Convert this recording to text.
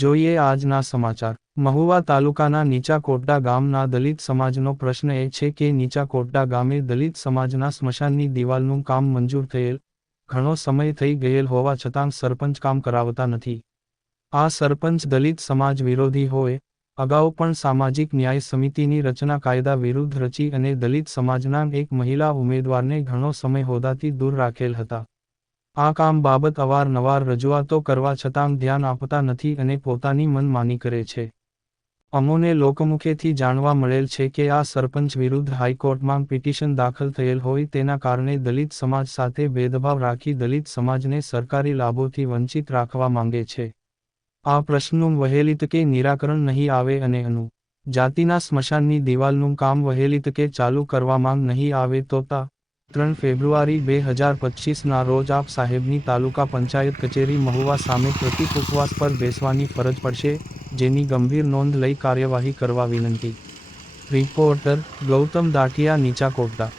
જોઈએ આજના સમાચાર। મહુવા તાલુકાના નીચા કોટડા ગામના દલિત સમાજનો પ્રશ્ન એ છે કે નીચા કોટડા ગામે દલિત સમાજના સ્મશાનની દિવાલનું કામ મંજૂર થયેલ ઘણો સમય થઈ ગયેલ હોવા છતાં સરપંચ કામ કરાવતા નથી। આ સરપંચ દલિત સમાજ વિરોધી હોય, અગાઉ પણ સામાજિક ન્યાય સમિતિની રચના કાયદા વિરુદ્ધ રચી અને દલિત સમાજના એક મહિલા ઉમેદવારને ઘણો સમય હોદ્દાથી દૂર રાખેલ હતા। આ કામ બાબત અવારનવાર રજૂઆતો કરવા છતાં ધ્યાન આપતા નથી અને પોતાની મનમાની કરે છે। અમોને લોકમુખેથી જાણવા મળેલ છે કે આ સરપંચ વિરુદ્ધ હાઈકોર્ટમાં પિટિશન દાખલ થયેલ હોય તેના કારણે દલિત સમાજ સાથે ભેદભાવ રાખી દલિત સમાજને સરકારી લાભોથી વંચિત રાખવા માંગે છે। આ પ્રશ્નનું વહેલી તકે નિરાકરણ નહીં આવે અને જાતિના સ્મશાનની દિવાલનું કામ વહેલી તકે ચાલુ કરવામાં નહીં આવે તો 3 ફેબ્રુઆરી 2025ના રોજ આપ સાહેબની તાલુકા પંચાયત કચેરી મહુવા સામે પ્રતિક ઉપવાસ પર બેસવાની ફરજ પડશે, જેની ગંભીર નોંધ લઈ કાર્યવાહી કરવા વિનંતી। રિપોર્ટર ગૌતમ દાઠિયા, નીચા કોટડા।